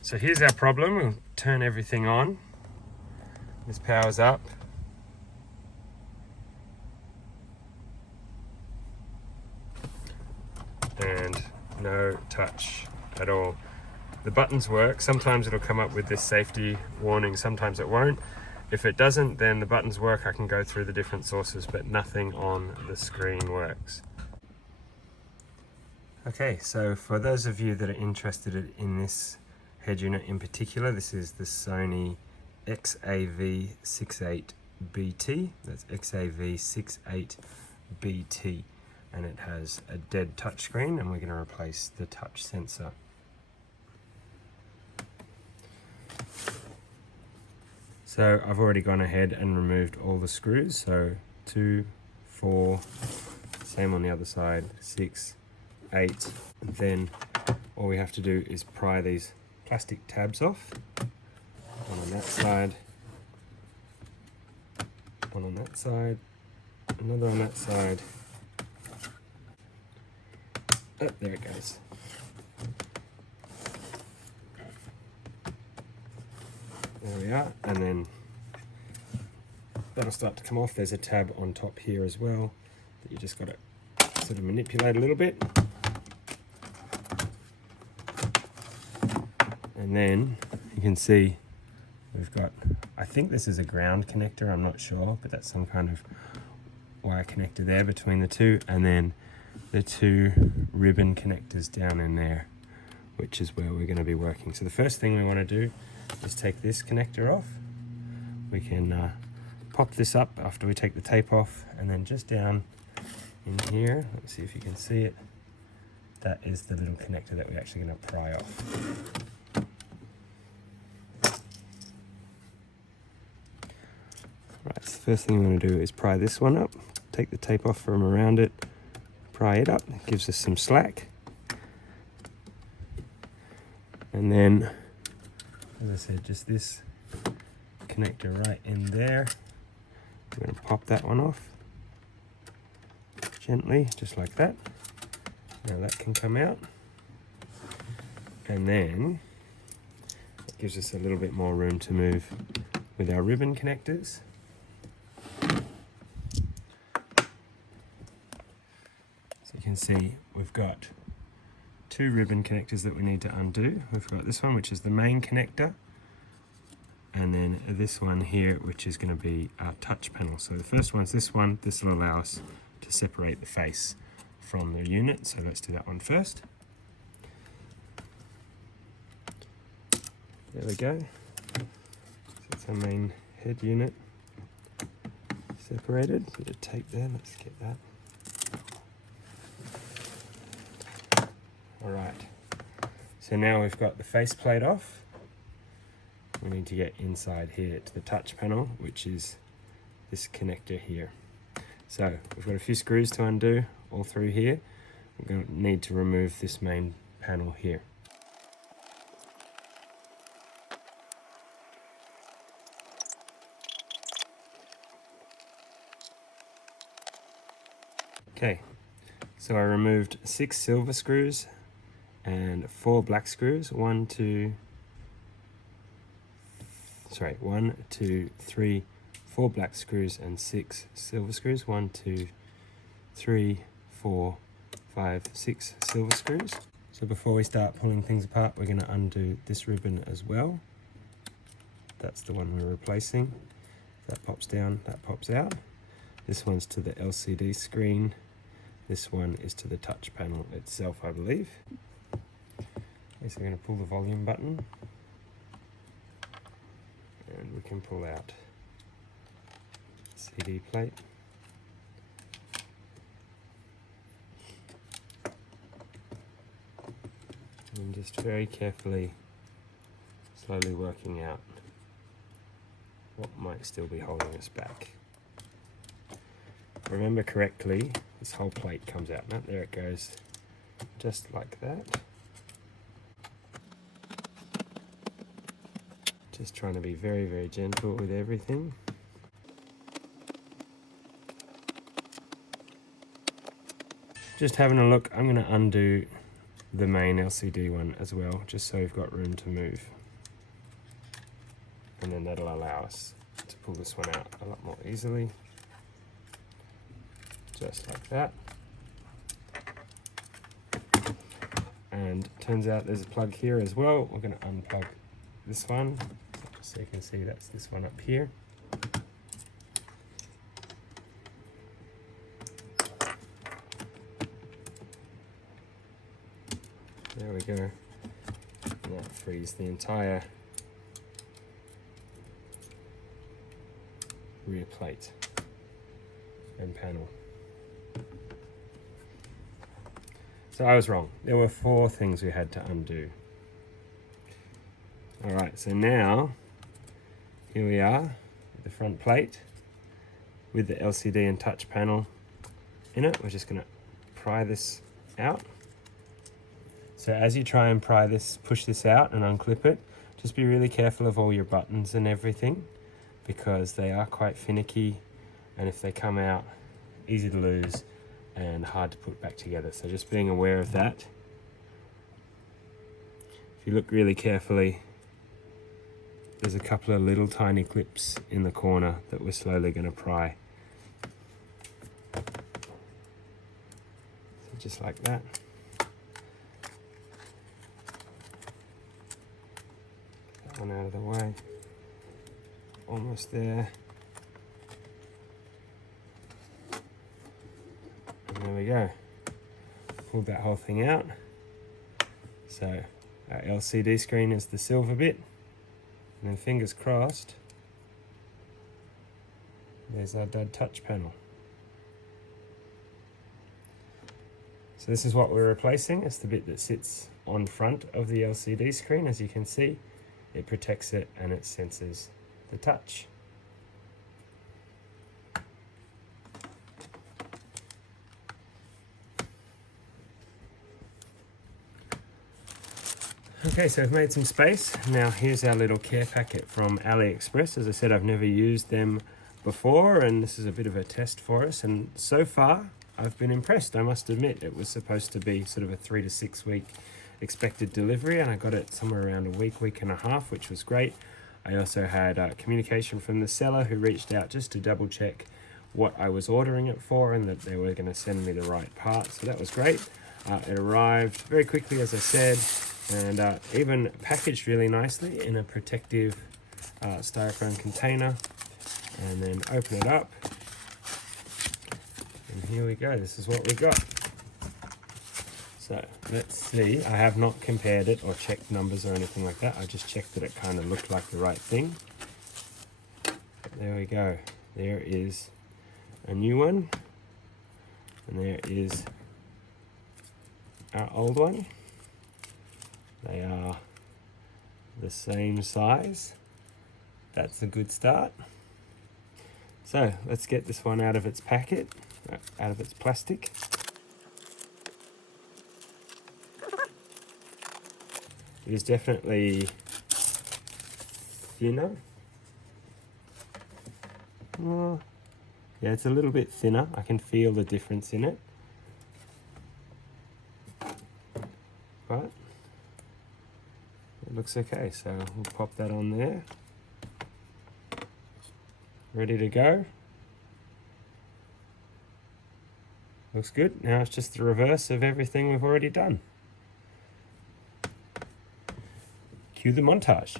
So here's our problem. We'll turn everything on. This powers up. And no touch at all. The buttons work. Sometimes it'll come up with this safety warning, sometimes it won't. If it doesn't, then the buttons work. I can go through the different sources, but nothing on the screen works. Okay, so for those of you that are interested in this head unit in particular, this is the Sony XAV68BT. That's XAV68BT. And it has a dead touchscreen, and we're going to replace the touch sensor. So I've already gone ahead and removed all the screws. So 2, 4, same on the other side, 6, 8. And then all we have to do is pry these plastic tabs off. One on that side, one on that side, another on that side. Oh, there it goes. There we are, and then that'll start to come off. There's a tab on top here as well that you just got to sort of manipulate a little bit. And then you can see we've got, I think this is a ground connector, I'm not sure, but that's some kind of wire connector there between the two, and then the 2 ribbon connectors down in there, which is where we're going to be working. So the first thing we want to do is take this connector off. We can pop this up after we take the tape off, and then just down in here, let's see if you can see it, that is the little connector that we're actually going to pry off. Right, so the first thing we want to do is pry this one up, take the tape off from around it, pry it up, it gives us some slack. And then, as I said, just this connector right in there. We're going to pop that one off gently, just like that. Now that can come out. And then it gives us a little bit more room to move with our ribbon connectors. So you can see we've got 2 ribbon connectors that we need to undo. We've got this one, which is the main connector, and then this one here, which is going to be our touch panel. So the first one's this one. This will allow us to separate the face from the unit. So let's do that one first. There we go. So that's our main head unit separated. Bit of tape there, let's get that. Alright, so now we've got the faceplate off. We need to get inside here to the touch panel, which is this connector here. So we've got a few screws to undo all through here. We're going to need to remove this main panel here. Okay, so I removed 6 silver screws and 4 black screws. 1, 2, 3, 4 black screws and 6 silver screws. 1, 2, 3, 4, 5, 6 silver screws. So before we start pulling things apart, we're going to undo this ribbon as well. That's the one we're replacing. That pops down, that pops out. This one's to the LCD screen. This one is to the touch panel itself, I believe. Okay, so we're going to pull the volume button, and we can pull out CD plate. And just very carefully, slowly working out what might still be holding us back. Remember correctly, this whole plate comes out. Now, there it goes, just like that. Just trying to be very, very gentle with everything. Just having a look, I'm going to undo the main LCD one as well, just so we've got room to move. And then that'll allow us to pull this one out a lot more easily. Just like that. And turns out there's a plug here as well. We're going to unplug this one, just so you can see that's this one up here. There we go. And that frees the entire rear plate and panel. So I was wrong. There were 4 things we had to undo. All right, so now here we are with the front plate with the LCD and touch panel in it. We're just going to pry this out. So as you try and pry this, push this out and unclip it, just be really careful of all your buttons and everything, because they are quite finicky, and if they come out, easy to lose and hard to put back together. So just being aware of that. If you look really carefully, there's a couple of little tiny clips in the corner that we're slowly going to pry. So just like that. That one out of the way. Almost there. And there we go. Pulled that whole thing out. So our LCD screen is the silver bit. And then fingers crossed, there's our dud touch panel. So this is what we're replacing. It's the bit that sits on front of the LCD screen. As you can see, it protects it and it senses the touch. Okay, so I've made some space. Now here's our little care packet from AliExpress. As I said, I've never used them before, and this is a bit of a test for us. And so far, I've been impressed, I must admit. It was supposed to be sort of a 3 to 6 week expected delivery, and I got it somewhere around a week and a half, which was great. I also had communication from the seller who reached out just to double check what I was ordering it for and that they were going to send me the right part. So that was great. It arrived very quickly, as I said, and even packaged really nicely in a protective styrofoam container. And then open it up, and here we go. This is what we got. So let's see. I have not compared it or checked numbers or anything like that. I just checked that it kind of looked like the right thing. There we go. There is a new one, and there is our old one. They are the same size. That's a good start. So let's get this one out of its packet, out of its plastic. It is definitely thinner. Yeah, it's a little bit thinner. I can feel the difference in it. But it looks okay, so we'll pop that on there. Ready to go. Looks good. Now it's just the reverse of everything we've already done. Cue the montage.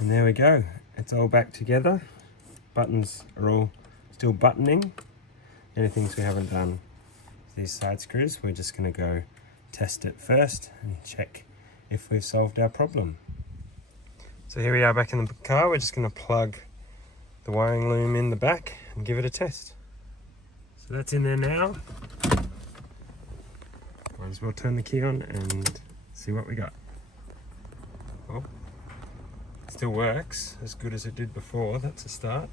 And there we go. It's all back together. Buttons are all still buttoning. Any things we haven't done with these side screws, we're just going to go test it first and check if we've solved our problem. So here we are back in the car. We're just going to plug the wiring loom in the back and give it a test. So that's in there now. Might as well turn the key on and see what we got. Well, it still works as good as it did before. That's a start.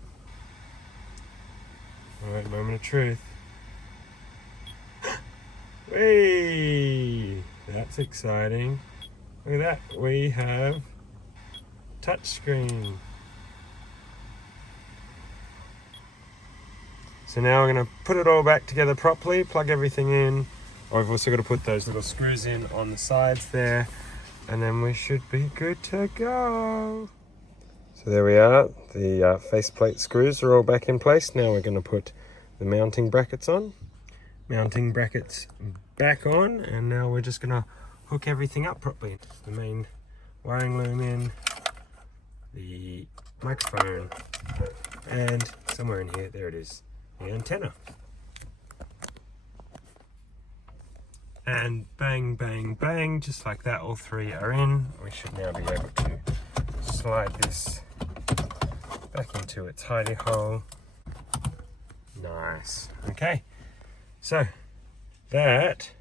Alright, moment of truth. Hey, that's exciting. Look at that. We have touchscreen. So now we're going to put it all back together properly, plug everything in. Oh, we've also got to put those little screws in on the sides there, and then we should be good to go. So there we are. The faceplate screws are all back in place. Now we're going to put the mounting brackets on. Mounting brackets back on, and now we're just going to hook everything up properly. The main wiring loom in, the microphone, and somewhere in here, there it is, the antenna. And bang, bang, bang, just like that, all three are in. We should now be able to slide this back into its hidey hole. Nice. Okay, so that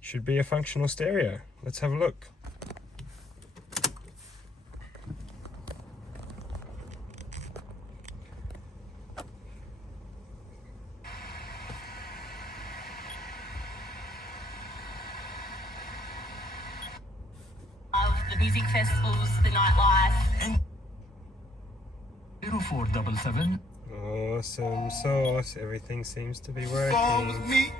should be a functional stereo. Let's have a look. The music festivals, the nightlife. 0477. Awesome sauce. Everything seems to be working.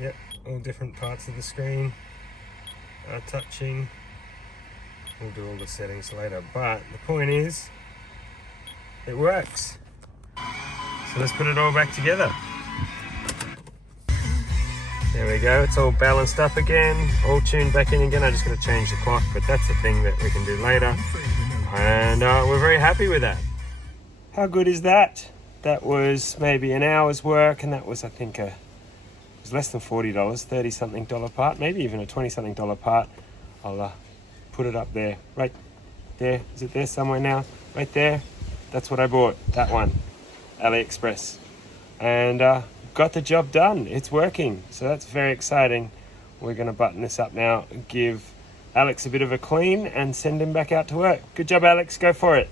Yep, all different parts of the screen are touching. We'll do all the settings later, but the point is, it works. So let's put it all back together. There we go, it's all balanced up again, all tuned back in again. I just got to change the clock, but that's a thing that we can do later. And we're very happy with that. How good is that? That was maybe an hour's work, and that was, I think, it was less than $40, $30-something part, maybe even a $20-something part. I'll put it up there, right there. Is it there somewhere now? Right there. That's what I bought, that one, AliExpress. And got the job done. It's working, so that's very exciting. We're going to button this up now, give Alex a bit of a clean and send him back out to work. Good job, Alex. Go for it.